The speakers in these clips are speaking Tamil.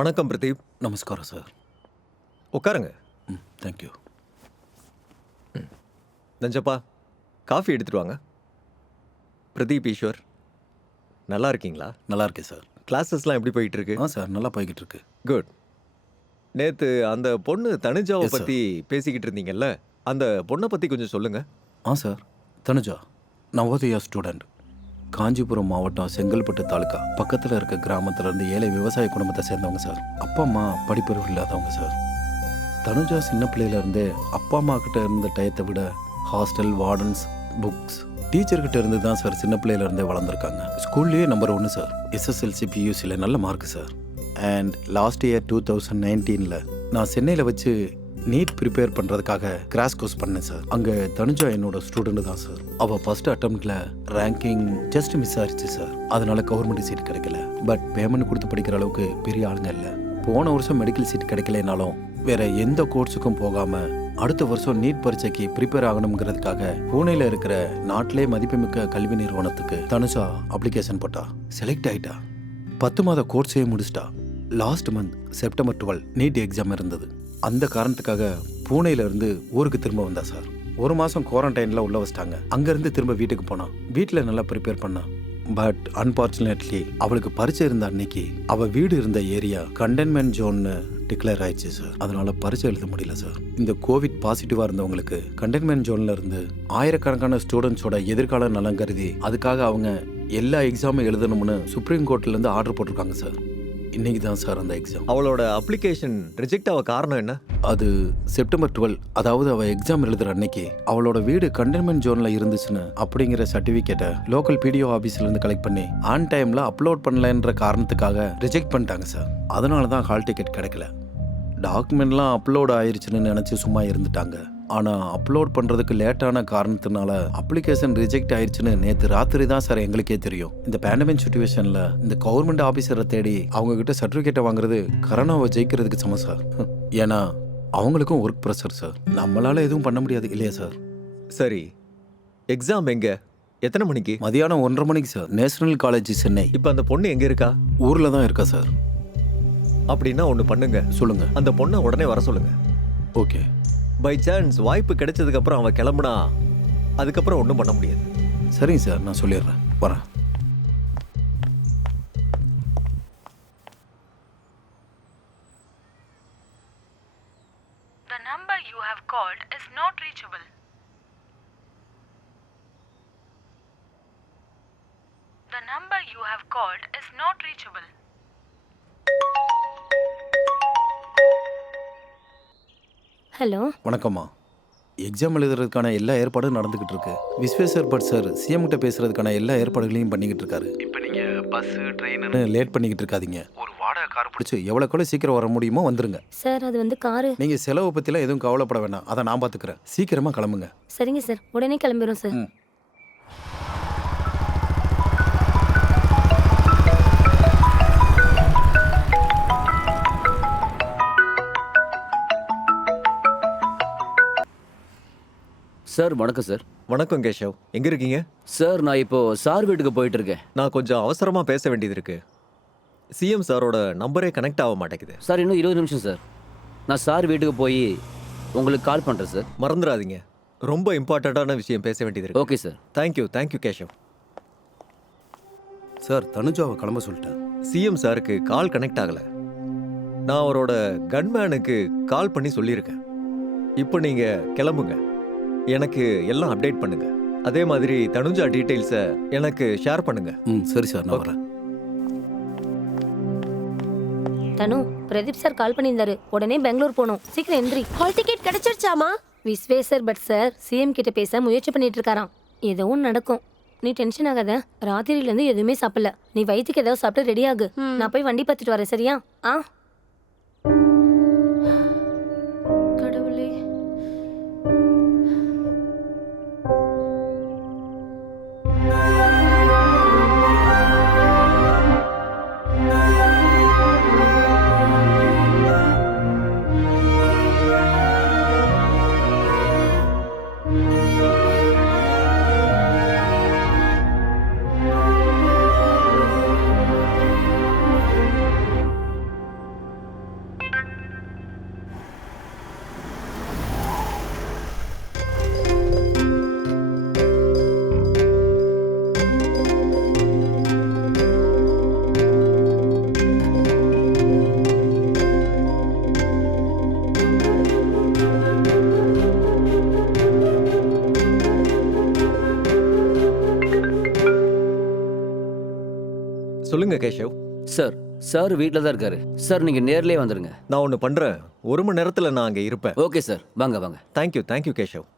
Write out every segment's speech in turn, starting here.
வணக்கம் பிரதீப். நமஸ்காரம் சார். உட்காருங்க. தேங்க்யூ. நஞ்சப்பா, காஃபி எடுத்துட்டு வாங்க. பிரதீப், ஈஸ்வர், நல்லா இருக்கீங்களா? நல்லா இருக்கேன் சார். கிளாஸஸ்லாம் எப்படி போயிட்டு இருக்கு? சார் நல்லா போய்கிட்டு இருக்கு. குட். நேற்று அந்த பொண்ணு தனுஜாவை Yes, sir. பற்றி பேசிக்கிட்டு இருந்தீங்கல்ல, அந்த பொண்ணை பற்றி கொஞ்சம் சொல்லுங்க. Sir, Tanuja Navodaya student. காஞ்சிபுரம் மாவட்டம் செங்கல்பட்டு தாலுக்கா பக்கத்தில் இருக்க கிராமத்துல இருந்து ஏழை விவசாய குடும்பத்தை சேர்ந்தவங்க சார். அப்பா அம்மா படிப்பறிவு இல்லாதவங்க சார். தனுஜா சின்ன பிள்ளையில இருந்தே அப்பா அம்மா கிட்ட இருந்த டயத்தை விட ஹாஸ்டல், வார்டன்ஸ், புக்ஸ், டீச்சர்கிட்ட இருந்து தான் சார் சின்ன பிள்ளையில இருந்தே வளர்ந்துருக்காங்க. ஸ்கூல்லேயே நம்பர் 1 சார். SSLC PUCயில் நல்ல mark sir. And last year 2019 நான் சென்னையில் வச்சு நீட் ப்ரிப்பேர் பண்ணுறதுக்காக கிராஷ் கோர்ஸ் பண்ணேன் சார். அங்கே தனுஜா என்னோட ஸ்டூடெண்ட் தான் சார். அவள் ஃபர்ஸ்ட் அட்டம்ப்டில் ரேங்கிங் ஜஸ்ட் மிஸ் ஆயிடுச்சு சார். அதனால கவர்மெண்ட் சீட் கிடைக்கல. பட் பேமெண்ட் கொடுத்து படிக்கிற அளவுக்கு பெரிய ஆளுங்க இல்லை. போன வருஷம் மெடிக்கல் சீட் கிடைக்கலனாலும் வேற எந்த கோர்ஸுக்கும் போகாமல் அடுத்த வருஷம் நீட் பரீட்சைக்கு ப்ரிப்பேர் ஆகணுங்கிறதுக்காக பூனேல இருக்கிற நாட்டிலே மதிப்புமிக்க கல்வி நிறுவனத்துக்கு தனுஷா அப்ளிகேஷன் போட்டா. செலக்ட் ஆயிட்டா. 10 மாத கோர்ஸையே முடிச்சிட்டா. Last month September 12 NEET exam இருந்தது. அந்த காரணத்துக்காக பூனேல இருந்து ஊருக்கு திரும்ப வந்தா சார். 1 மாதம் குவாரண்டைனில் உள்ள வச்சிட்டாங்க. அங்கேருந்து திரும்ப வீட்டுக்கு போனான். வீட்டில் நல்லா ப்ரிப்பேர் பண்ணான். பட் அன்பார்ச்சுனேட்லி அவளுக்கு பரீட்சை இருந்த அன்னைக்கு அவள் வீடு இருந்த ஏரியா கண்டெய்ன்மெண்ட் ஜோன்னு டிக்ளேர் ஆயிடுச்சு சார். அதனால பரீட்சை எழுத முடியல சார். இந்த கோவிட் பாசிட்டிவாக இருந்தவங்களுக்கு கண்டெய்ன்மெண்ட் ஜோன்ல இருந்து ஆயிரக்கணக்கான ஸ்டூடெண்ட்ஸோட எதிர்கால நலன் கருதி அதுக்காக அவங்க எல்லா எக்ஸாமும் எழுதணும்னு சுப்ரீம் கோர்ட்லேருந்து ஆர்டர் போட்டிருக்காங்க சார். இன்னைக்கு தான் சார் அந்த எக்ஸாம். அவளோட அப்ளிகேஷன் ரிஜெக்ட் ஆக காரணம் என்ன? அது செப்டம்பர் 12, அதாவது அவள் எக்ஸாம் எழுதுற அன்னைக்கு அவளோட வீடு கண்டெய்ன்மெண்ட் ஜோன்ல இருந்துச்சுன்னு அப்படிங்கிற சர்டிஃபிகேட்டை லோக்கல் PDO ஆஃபீஸ்ல இருந்து கலெக்ட் பண்ணி ஆன் டைம்ல அப்லோட் பண்ணலன்ற காரணத்துக்காக ரிஜெக்ட் பண்ணிட்டாங்க சார். அதனால தான் ஹால் டிக்கெட் கிடைக்கல. டாக்குமெண்ட்லாம் அப்லோட் ஆயிருச்சுன்னு நினச்சி சும்மா இருந்துட்டாங்க. ஆனால் அப்லோட் பண்ணுறதுக்கு லேட்டான காரணத்தினால அப்ளிகேஷன் ரிஜெக்ட் ஆயிடுச்சுன்னு நேற்று ராத்திரி தான் சார் எங்களுக்கே தெரியும். இந்த பேண்டமிக் சுச்சுவேஷனில் இந்த கவர்மெண்ட் ஆஃபீஸரை தேடி அவங்க கிட்ட சர்டிஃபிகேட்டை வாங்குறது கரோனாவை ஜெயிக்கிறதுக்கு சமம் சார். ஏன்னா அவங்களுக்கும் ஒர்க் ப்ரெஷர் சார். நம்மளால எதுவும் பண்ண முடியாது இல்லையா சார்? சரி, எக்ஸாம் எங்க, எத்தனை மணிக்கு? மதியானம் 1:30 மணிக்கு சார். National college Chennai. இப்போ அந்த பொண்ணு எங்கே இருக்கா? ஊரில் தான் இருக்கா சார். அப்படின்னா ஒன்று பண்ணுங்க. சொல்லுங்க. அந்த பொண்ணை உடனே வர சொல்லுங்க. ஓகே. பை சான்ஸ் வாய்ப்பு கிடைச்சதுக்கு அப்புறம் அவன் கிளம்புனா அதுக்கப்புறம் ஒன்றும் பண்ண முடியாது. சரிங்க சார், நான் சொல்லிடுறேன். வரேன். The number you have called is not reachable. The number you have called is not reachable. Hello. வணக்கம்மா. எக்ஸாம் எழுதுறதுக்கான எல்லா ஏற்பாடும் நடந்துகிட்டு இருக்கு. விஸ்வேஸ்வர் பட் சார் CM கிட்ட பேசுறதுக்கான எல்லா ஏற்பாடுகளையும் பண்ணிக்கிட்டு இருக்காரு. இப்போ நீங்க பஸ் ட்ரெயின்னு லேட் பண்ணிக்கிட்டு இருக்காதீங்க. ஒரு வாடகை கார் பிடிச்சி எவ்வளோக்குள்ள சீக்கிரம் வர முடியுமோ வந்துருங்க. சார், அது வந்து காரு. நீங்க செலவை பத்திலாம் எதுவும் கவலைப்பட வேணாம். அதை நான் பார்த்துக்கிறேன். சீக்கிரமா கிளம்புங்க. சரிங்க சார், உடனே கிளம்பிடும் சார். சார் வணக்கம் சார். வணக்கம் கேஷவ், எங்கே இருக்கீங்க? சார் நான் இப்போ சார் வீட்டுக்கு போயிட்டு இருக்கேன். நான் கொஞ்சம் அவசரமாக பேச வேண்டியது இருக்கு. CM சாரோட நம்பரே கனெக்ட் ஆக மாட்டேங்குது. சார் இன்னும் 20 நிமிஷம் சார். நான் சார் வீட்டுக்கு போய் உங்களுக்கு கால் பண்ணுறேன் சார். மறந்துடாதீங்க, ரொம்ப இம்பார்ட்டண்ட்டான விஷயம் பேச வேண்டியது இருக்கு. Okay sir. Thank you Keshav. Sir, தனுஜாவை கிளம்ப சொல்லிட்டேன். CM சாருக்கு கால் கனெக்ட் ஆகலை. நான் அவரோட கன்மேனுக்கு கால் பண்ணி சொல்லியிருக்கேன். இப்போ நீங்கள் கிளம்புங்க. எனக்கு எல்லாம் அப்டேட் பண்ணுங்க. அதே மாதிரி தனுஜா டீடைல்ஸை எனக்கு ஷேர் பண்ணுங்க. சரி சார், நான் வரேன். தனு, பிரதீப் சார் கால் பண்ணியிருந்தாரு. உடனே பெங்களூர் போகணும். சீக்கிரம் எந்திரி. ஹால் டிக்கெட் கிடைச்சிருச்சாமா? விஸ்வேஸ்வர் பட் சார் CM கிட்ட பேச முயற்சி பண்ணிட்டு இருக்காராம். ஏதோ ஒன்று நடக்கும். நீ டென்ஷன் ஆகாத. ராத்திரியிலேருந்து எதுவுமே சாப்பிடல. நீ வயிற்றுக்கு ஏதாவது சாப்பிட்டு ரெடி ஆகு. நான் போய் வண்டி பார்த்துட்டு வரேன். சரியா? கடவுளே. சொல்லுங்க கேஷவ். சார் சார் வீட்டில் தான் இருக்காரு சார். நீங்கள் நேர்லயே வந்துடுங்க. நான் ஒன்று பண்ணுறேன், 1 மணி நேரத்தில் நான் அங்கே இருப்பேன். ஓகே சார், வாங்க வாங்க. தேங்க்யூ கேஷவ்.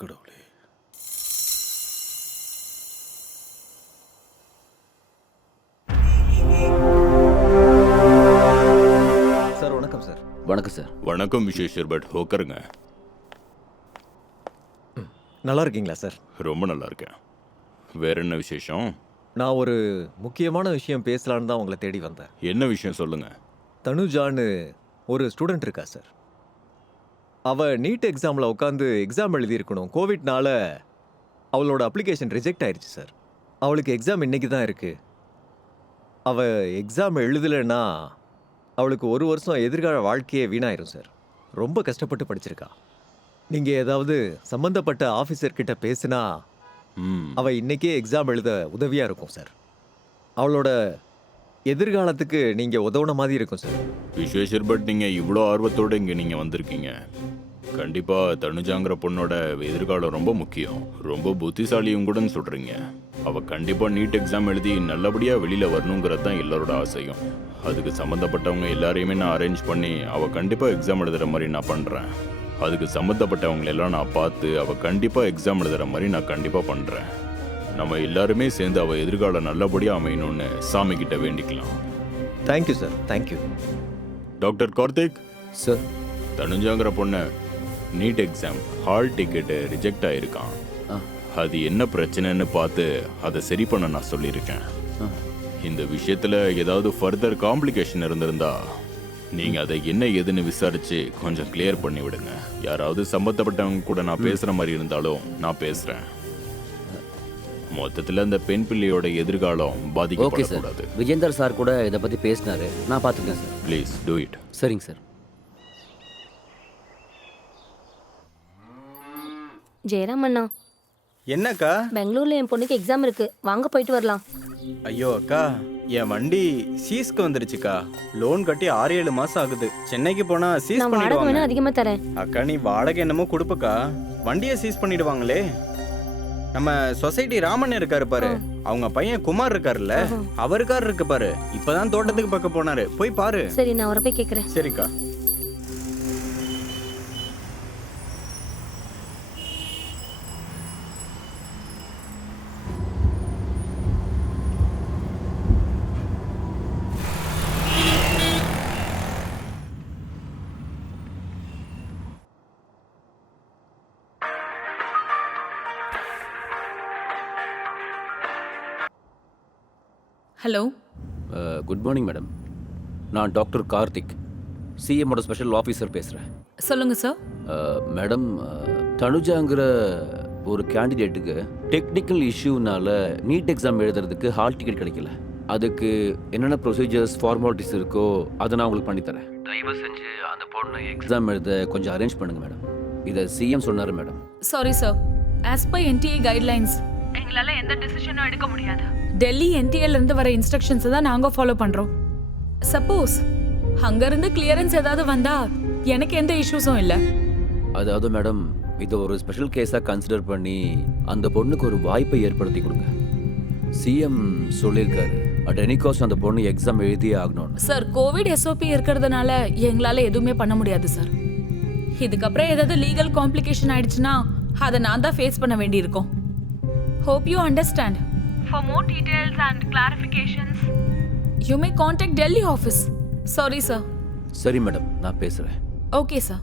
கடவுளே. சார் வணக்கம் சார். வணக்கம் சார். வணக்கம் விஸ்வேஸ்வர் பட், உட்காருங்க. நல்லா இருக்கீங்களா சார்? ரொம்ப நல்லா இருக்கேன். வேற என்ன விசேஷம்? நான் ஒரு முக்கியமான விஷயம் பேசலான்னு தான் உங்களை தேடி வந்தேன். என்ன விஷயம் சொல்லுங்க. தனுஜான்னு ஒரு ஸ்டூடெண்ட் இருக்கா சார். அவள் நீட் எக்ஸாமில் உட்காந்து எக்ஸாம் எழுதியிருக்கணும். கோவிட்னால அவளோட அப்ளிகேஷன் ரிஜெக்ட் ஆயிடுச்சு சார். அவளுக்கு எக்ஸாம் இன்னைக்கு தான் இருக்குது. அவள் எக்ஸாம் எழுதலைன்னா அவளுக்கு 1 வருஷம் எதிர்கால வாழ்க்கையே வீணாயிரும் சார். ரொம்ப கஷ்டப்பட்டு படிச்சிருக்கா. நீங்கள் ஏதாவது சம்மந்தப்பட்ட ஆஃபீஸர்கிட்ட பேசுனா அவள் இன்னைக்கே எக்ஸாம் எழுத உதவியாக இருக்கும் சார். அவளோட எதிர்காலத்துக்கு நீங்கள் உதவுன மாதிரி இருக்கும் சார். விஸ்வேஸ்வர் பட், நீங்கள் இவ்வளோ ஆர்வத்தோடு இங்கே நீங்கள் வந்திருக்கீங்க. கண்டிப்பாக தனுஜாங்கிற பொண்ணோட எதிர்காலம் ரொம்ப முக்கியம். ரொம்ப புத்திசாலியும் கூடன்னு சொல்கிறீங்க. அவள் கண்டிப்பாக நீட் எக்ஸாம் எழுதி நல்லபடியாக வெளியில் வரணுங்கிறது தான் எல்லாரோட ஆசையும். அதுக்கு சம்மந்தப்பட்டவங்க எல்லாரையுமே நான் அரேஞ்ச் பண்ணி அவள் கண்டிப்பாக எக்ஸாம் எழுதுகிற மாதிரி நான் பண்ணுறேன். அதுக்கு சம்மந்தப்பட்டவங்களெல்லாம் நான் பார்த்து அவள் கண்டிப்பாக எக்ஸாம் எழுதுகிற மாதிரி நான் கண்டிப்பாக பண்ணுறேன். நம்ம எல்லாருமே சேர்ந்து அவள் எதிர்காலம் நல்லபடியாக அமையணும்னு சாமி கிட்ட வேண்டிக்கலாம். Thank you sir, thank you. Doctor Karthik sir. தனுஜாங்கிற பொண்ணு NEET exam hall ticket reject ஆகிருக்கான். அது என்ன பிரச்சனைன்னு பார்த்து அதை சரி பண்ண நான் சொல்லியிருக்கேன். இந்த விஷயத்தில் ஏதாவது ஃபர்தர் காம்ப்ளிகேஷன் இருந்திருந்தா நீங்கள் அதை என்ன ஏதுன்னு விசாரித்து கொஞ்சம் கிளியர் பண்ணி விடுங்க. யாராவது சம்மந்தப்பட்டவங்க கூட நான் பேசுகிற மாதிரி இருந்தாலும் நான் பேசுகிறேன். மொத்தத்தில் அந்த பெண் பிள்ளையோட எதிர்காலம் ஓகே சார். பாதிக்கப்படக்கூடாது. விஜேந்தர் சார் கூட இதை பற்றி பேசினாரு. நான் பார்த்துக்கிறேன் சார். Please do it. சரிங்க சார். ஜெயராம் அண்ணா, என்னக்கா? பெங்களூர்ல என் பொண்ணுக்கு எக்ஸாம் இருக்கு, வாங்க போயிட்டு வரலாம். ஐயோ அக்கா, என் வண்டி சீஸ்க்கு வந்துருச்சுக்கா. லோன் கட்டி 6-7 மாசம் ஆகுது. சென்னைக்கு போனா சீஸ் நான் வாடகை வேணா பண்ணிடுவாங்க. அதிகமா தரேன். அக்கா, நீ வாடகை என்னமோ கொடுப்பக்கா, வண்டியை சீஸ் பண்ணிடுவாங்களே. நம்ம சொசைட்டி ராமன் இருக்காரு பாரு, அவங்க பையன் குமார் இருக்காருல்ல, அவர் கார் இருக்கு பாரு. இப்பதான் தோட்டத்துக்கு பக்கம் போனாரு, போய் பாரு. சரி, நான் அவரை போய் கேட்கறேன். சரிக்கா. ஹலோ. Good morning madam. நான் டாக்டர் கார்த்திக், சிஎம்மோட ஸ்பெஷல் ஆஃபீஸர் பேசுகிறேன். சொல்லுங்க சார். மேடம், தனுஜாங்கிற ஒரு கேண்டிடேட்டுக்கு டெக்னிக்கல் இஷ்யூனால நீட் எக்ஸாம் எழுதுறதுக்கு ஹால் டிக்கெட் கிடைக்கல. அதுக்கு என்னென்ன ப்ரொசீஜர்ஸ் ஃபார்மாலிட்டிஸ் இருக்கோ அதை நான் உங்களுக்கு பண்ணித்தரேன். தயவு செஞ்சு அந்த பொண்ணு எக்ஸாம் எழுத கொஞ்சம் அரேஞ்ச் பண்ணுங்க மேடம். இதை சிஎம் சொன்னார் madam. Sorry sir, as per NDA guidelines எங்களால எந்த டிசிஷனும் எடுக்க முடியாது. டெல்லி என்டிஏல இருந்து வர இன்ஸ்ட்ரக்ஷன்ஸ் தான் நாங்க ஃபாலோ பண்றோம். சப்போஸ் அங்க இருந்து கிளியரன்ஸ் ஏதாவது வந்தா எனக்கு எந்த இஷ்யூஸும் இல்ல. அதாவது மேடம், இது ஒரு ஸ்பெஷல் கேஸாக கன்சிடர் பண்ணி அந்த பொண்ணுக்கு ஒரு வாய்ப்பை ஏற்படுத்தி கொடுங்க. சிஎம் சொல்லியிருக்காரு, அட் எனி காஸ்ட் அந்த பொண்ணு எக்ஸாம் எழுதியே ஆகணும். சார், கோவிட் எஸ்ஓபி இருக்கிறதுனால எங்களால எதுவுமே பண்ண முடியாது சார். இதுக்கப்புறம் ஏதாவது லீகல் காம்ப்ளிகேஷன் ஆயிடுச்சுன்னா அதை நான் தான் ஃபேஸ் பண்ண வேண்டியிருக்கும். Hope you understand. For more details and clarifications, You may contact Delhi office. Sorry sir. சரி மேடம், நான் பேசுகிறேன். Okay sir.